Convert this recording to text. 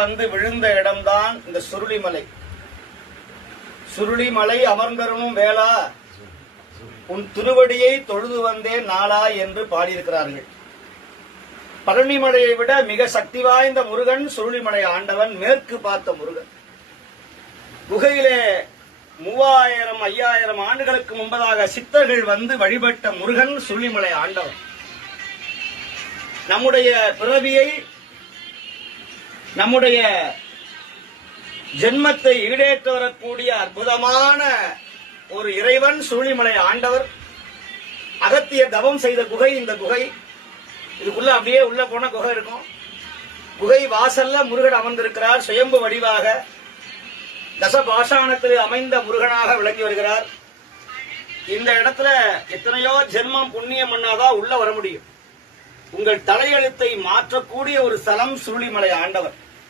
வந்து விழுந்த இடம்தான் இந்த சுருளிமலை. சுருளிமலை அமர்ந்தருணும் வேளா உன் திருவடியை தொழுது வந்தேன் நாளா என்று பாடியிருக்கிறார்கள். பழனிமலையை விட மிக சக்தி வாய்ந்த முருகன் சுருளிமலை ஆண்டவன், மேற்கு பார்த்த முருகன். குகையிலே 3000 5000 ஆண்டுகளுக்கு முன்பதாக சித்தர்கள் வந்து வழிபட்ட முருகன் சுருளிமலை ஆண்டவன். நம்முடைய பிறவியை, நம்முடைய ஜென்மத்தை ஈடேற்ற வரக்கூடிய அற்புதமான ஒரு இறைவன் சுருளிமலை ஆண்டவர். அகத்திய தவம் செய்த குகை இந்த குகை. இதுக்குள்ள அப்படியே உள்ள போன குகை இருக்கும். குகை வாசல்ல முருகன் அமர்ந்திருக்கிறார். சுயம்பு வடிவாக தசபாஷாணத்தில் அமைந்த முருகனாக விளங்கி வருகிறார். இந்த இடத்துல எத்தனையோ ஜென்மம் புண்ணியம் பண்ணாதான் உள்ள வர முடியும். உங்கள் தலையெழுத்தை மாற்றக்கூடிய ஒரு ஸ்தலம் சுருளிமலை ஆண்டவர்.